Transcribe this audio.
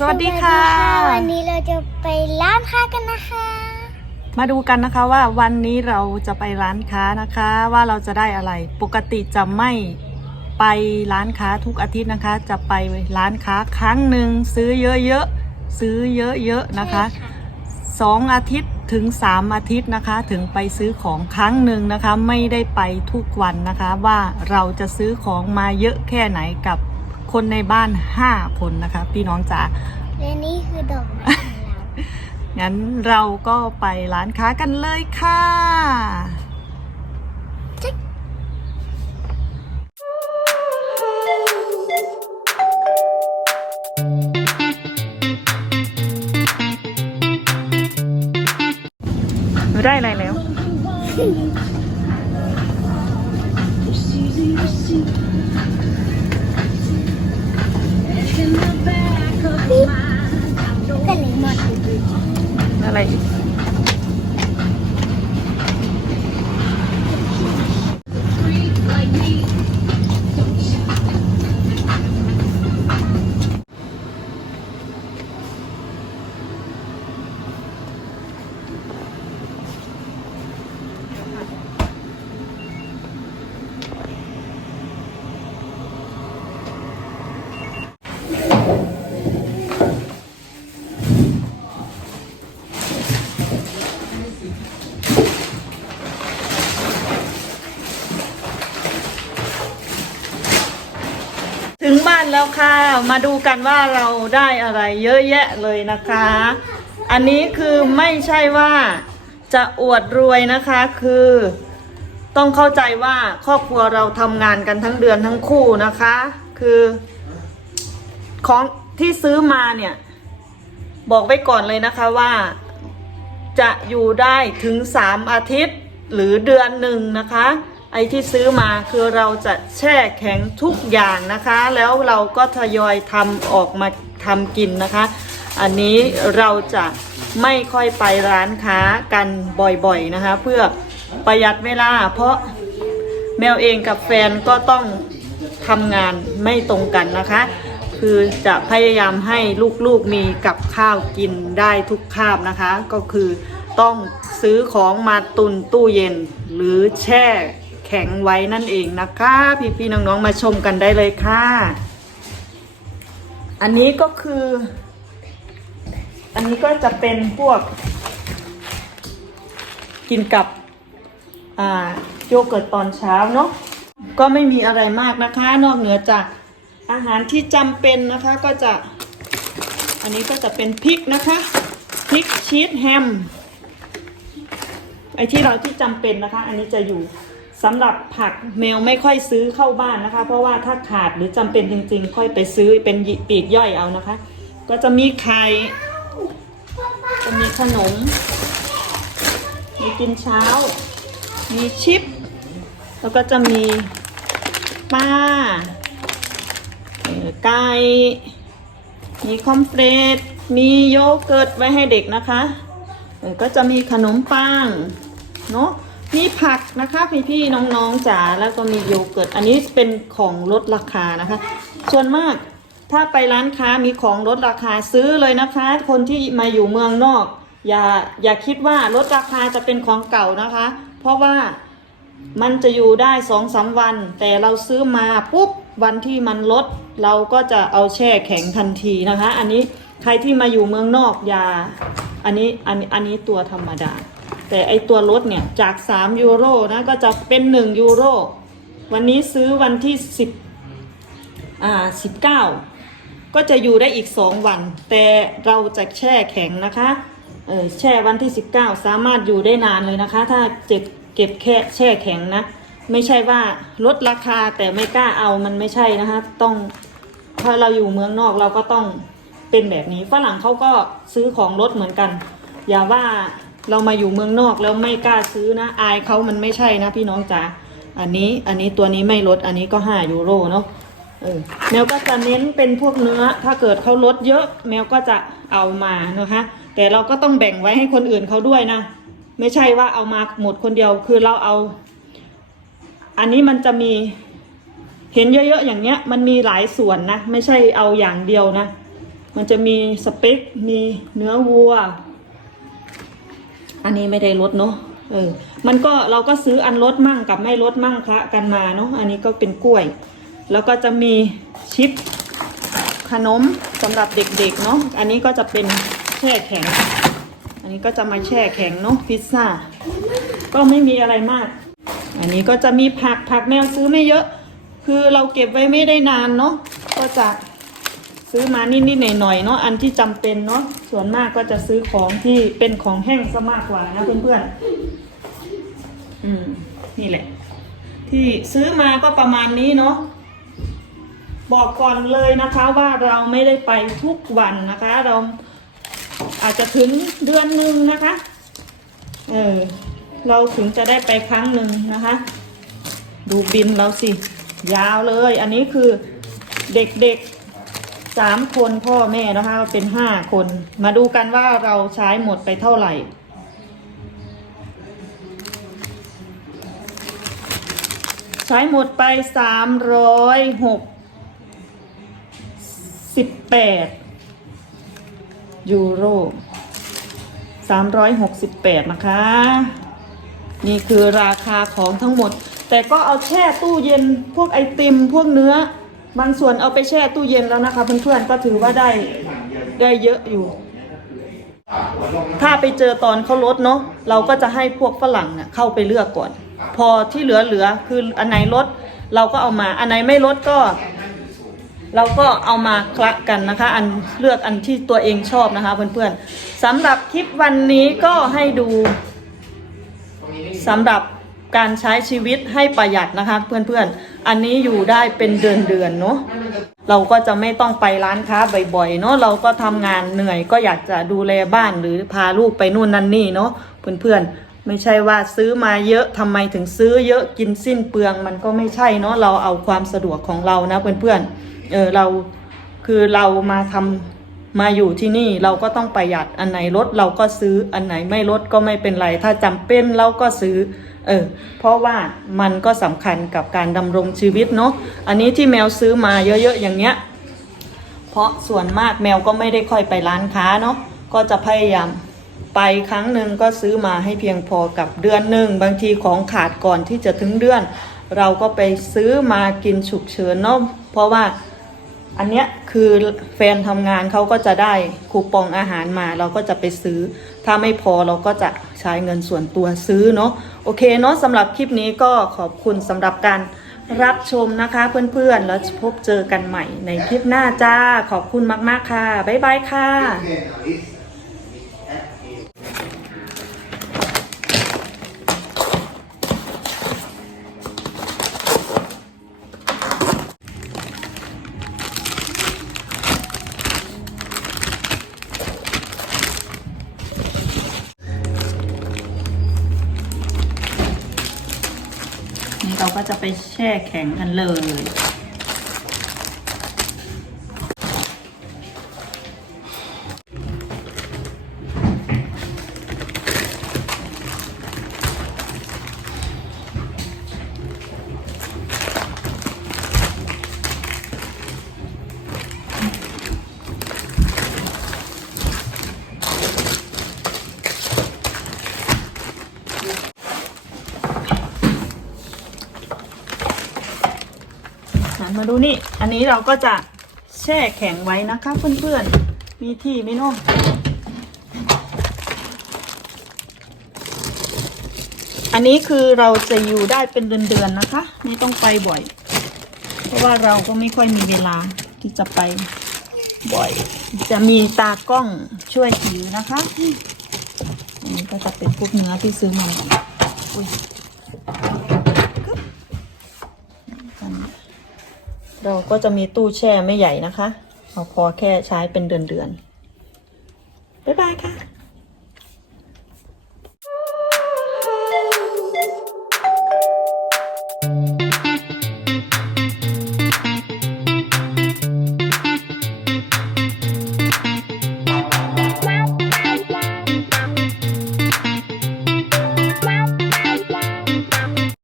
สวัสดีค่ะ วันนี้เราจะไปร้านค้ากันนะคะ มาดูกันนะคะว่าวันนี้เราจะไปร้านค้านะคะว่าเราจะได้อะไร ปกติจะไม่ไปร้านค้าทุกอาทิตย์นะคะ จะไปร้านค้าครั้งหนึ่งซื้อเยอะๆซื้อเยอะๆนะคะสองอาทิตย์ถึงสามอาทิตย์นะคะ ถึงไปซื้อของครั้งหนึ่งนะคะ ไม่ได้ไปทุกวันนะคะ ว่าเราจะซื้อของมาเยอะแค่ไหนกับ คนในบ้าน5คนนะคะพี่น้องจ๋าและนี่คือดอกไม้ของเรา งั้นเราก็ไปร้านค้ากันเลยค่ะได้อะไรแล้ว แล้วค่ะ มาดูกันว่าเราได้อะไรเยอะแยะเลยนะคะ อันนี้คือไม่ใช่ว่าจะอวดรวยนะคะคือต้องเข้าใจว่าครอบครัวเราทำงานกันทั้งเดือนทั้งคู่นะคะ คือของที่ซื้อมาเนี่ย บอกไว้ก่อนเลยนะคะว่าจะอยู่ได้ถึง3อาทิตย์หรือเดือนหนึ่งนะคะ ไอที่ซื้อมาคือเราจะแช่แข็งทุกอย่างนะคะ แล้วเราก็ทยอยทำออกมาทำกินนะคะ อันนี้เราจะไม่ค่อยไปร้านค้ากันบ่อยๆนะคะ เพื่อประหยัดเวลา เพราะแมวเองกับแฟนก็ต้องทำงานไม่ตรงกันนะคะ คือจะพยายามให้ลูกๆมีกับข้าวกินได้ทุกคาบนะคะ ก็คือต้องซื้อของมาตุนตู้เย็นหรือแช่ แข็งไว้นั่นเองนะคะ พี่ๆน้องๆมาชมกันได้เลยค่ะ อันนี้ก็คือ อันนี้ก็จะเป็นพวก กินกับโยเกิร์ตตอนเช้าเนาะก็ไม่มีอะไรมากนะคะ นอกเหนือจากอาหารที่จำเป็นนะคะก็จะ อันนี้ก็จะเป็นพริกนะคะพริกชีสแฮมไอที่เราที่จำเป็นนะคะ อันนี้จะอยู่ สำหรับผักแมวไม่ค่อยซื้อเข้าบ้านนะคะ เพราะว่าถ้าขาดหรือจำเป็นจริง ๆ ค่อยไปซื้อเป็นปีกย่อยเอานะคะ ก็จะมีไข่จะมีขนม มีกินเช้า มีชิป แล้วก็จะมีปลาไก่ มีคอมเพลตมีโยเกิร์ตไว้ให้เด็กนะคะ ก็จะมีขนมปังเนาะ มีผักนะคะพี่พี่น้องๆจ๋าแล้วก็มีโยเกิร์ตอันนี้เป็นของลดราคานะคะ ส่วนมากถ้าไปร้านค้ามีของลดราคาซื้อเลยนะคะ คนที่มาอยู่เมืองนอก อย่าอย่าคิดว่าลดราคาจะเป็นของเก่านะคะ เพราะว่ามันจะอยู่ได้สองสามวัน แต่เราซื้อมาปุ๊บวันที่มันลด เราก็จะเอาแช่แข็งทันทีนะคะ อันนี้ใครที่มาอยู่เมืองนอกอย่าอันนี้อันนี้อันนี้ตัวธรรมดา แต่ไอตัวลดเนี่ยจาก 3 ยูโรนะก็จะเป็น 1 ยูโร วันนี้ซื้อวันที่ 10อ่า19 ก็จะอยู่ได้อีก 2 วัน แต่เราจะแช่แข็งนะคะเออแช่วันที่ 19 สามารถอยู่ได้นานเลยนะคะ ถ้าเจ็บเก็บแค่แช่แข็งนะ ไม่ใช่ว่าลดราคาแต่ไม่กล้าเอามันไม่ใช่นะคะ ต้องถ้าเราอยู่เมืองนอกเราก็ต้องเป็นแบบนี้ฝรั่งเขาก็ซื้อของลดเหมือนกัน อย่าว่า เรามาอยู่เมืองนอกแล้วไม่กล้าซื้อนะ อายเขามันไม่ใช่นะพี่น้องจ๋าอันนี้อันนี้ตัวนี้ไม่ลดอันนี้ก็ห้ายูโรเนาะเออแมวก็จะเน้นเป็นพวกเนื้อ ถ้าเกิดเขาลดเยอะ แมวก็จะเอามานะคะ แต่เราก็ต้องแบ่งไว้ให้คนอื่นเขาด้วยนะ ไม่ใช่ว่าเอามาหมดคนเดียวคือเราเอา อันนี้มันจะมีเห็นเยอะๆอย่างเงี้ย มันมีหลายส่วนนะ ไม่ใช่เอาอย่างเดียวนะ มันจะมีสเต็กมีเนื้อวัว อันนี้ไม่ได้ลดเนาะเออ มันก็เราก็ซื้ออันลดมั่งกับไม่ลดมั่งคละกันมาเนาะอันนี้ก็เป็นกล้วย แล้วก็จะมีชิปขนมสำหรับเด็กๆเนาะอันนี้ก็จะเป็นแช่แข็ง อันนี้ก็จะมาแช่แข็งเนาะพิซซ่า ก็ไม่มีอะไรมาก อันนี้ก็จะมีผักผักแมวซื้อไม่เยอะ คือเราเก็บไว้ไม่ได้นานเนาะก็จะ ซื้อมานิดๆหน่อยๆเนาะอันที่จำเป็นเนาะส่วนมากก็จะซื้อของที่เป็นของแห้งซะมากกว่านะเพื่อนๆอืมนี่แหละ ที่ซื้อมาก็ประมาณนี้เนาะบอกก่อนเลยนะคะว่าเราไม่ได้ไปทุกวันนะคะ เราอาจจะถึงเดือนหนึ่งนะคะเออเราถึงจะได้ไปครั้งหนึ่งนะคะ ดูบินเราสิ ยาวเลย อันนี้คือเด็กๆ สามคนพ่อแม่นะคะเป็นห้าคน มาดูกันว่าเราใช้หมดไปเท่าไหร่ใช้หมดไปสามร้อยหกสิบแปดยูโรสามร้อยหกสิบแปดนะคะ นี่คือราคาของทั้งหมด แต่ก็เอาแช่ตู้เย็นพวกไอติมพวกเนื้อ บางส่วนเอาไปแช่ตู้เย็นแล้วนะคะ เพื่อนๆก็ถือว่าได้ได้เยอะอยู่ ถ้าไปเจอตอนเขาลดเนาะเราก็จะให้พวกฝรั่งเน่ะเข้าไปเลือกก่อน พอที่เหลือเหลือคืออันไหนลดเราก็เอามาอันไหนไม่ลดก็ เราก็เอามาคละกันนะคะ อันเลือกอันที่ตัวเองชอบนะคะ เพื่อนๆสำหรับคลิปวันนี้ก็ให้ดูสำหรับการใช้ชีวิตให้ประหยัดนะคะ เพื่อนๆ อันนี้อยู่ได้เป็นเดือนๆเนาะเราก็จะไม่ต้องไปร้านค้าบ่อยๆเนาะเราก็ทำงานเหนื่อยก็อยากจะดูแลบ้านหรือพาลูกไปนู่นนั่นนี่เนาะเพื่อนๆไม่ใช่ว่าซื้อมาเยอะทำไมถึงซื้อเยอะกินสิ้นเปลืองมันก็ไม่ใช่เนาะเราเอาความสะดวกของเรานะเพื่อนๆเออเราคือเรามาทำมาอยู่ที่นี่เราก็ต้องประหยัดอันไหนลดเราก็ซื้ออันไหนไม่ลดก็ไม่เป็นไร ถ้าจำเป็นเราก็ซื้อ เออเพราะว่ามันก็สำคัญกับการดำรงชีวิตเนาะอันนี้ที่แมวซื้อมาเยอะๆอย่างเนี้ย เพราะส่วนมากแมวก็ไม่ได้ค่อยไปร้านค้าเนาะก็จะพยายามไปครั้งหนึ่งก็ซื้อมาให้เพียงพอกับเดือนหนึ่งบางทีของขาดก่อนที่จะถึงเดือน เราก็ไปซื้อมากินฉุกเฉินเนาะเพราะว่า อันเนี้ยคือแฟนทำงานเขาก็จะได้คูปองอาหารมาเราก็จะไปซื้อ ถ้าไม่พอเราก็จะใช้เงินส่วนตัวซื้อเนาะโอเคเนาะสำหรับคลิปนี้ก็ขอบคุณสำหรับการรับชมนะคะเพื่อนๆ แล้วพบเจอกันใหม่ในคลิปหน้าจ้า ขอบคุณมากๆค่ะ บ๊ายบายค่ะ เราก็จะไปแช่แข็งกันเลย มาดูนี่ อันนี้เราก็จะแช่แข็งไว้นะคะเพื่อนๆ มีที่ไมเนาะอันนี้คือเราจะอยู่ได้เป็นเดือนๆนะคะ ไม่ต้องไปบ่อย เพราะว่าเราก็ไม่ค่อยมีเวลาที่จะไปบ่อย จะมีตากล้องช่วยถือนะคะอันนี้ก็จะเป็นพวกเนื้อที่ซื้อมาอุ้ยกัน เราก็จะมีตู้แช่ไม่ใหญ่นะคะ เอาพอแค่ใช้เป็นเดือนๆ บ๊ายบายค่ะ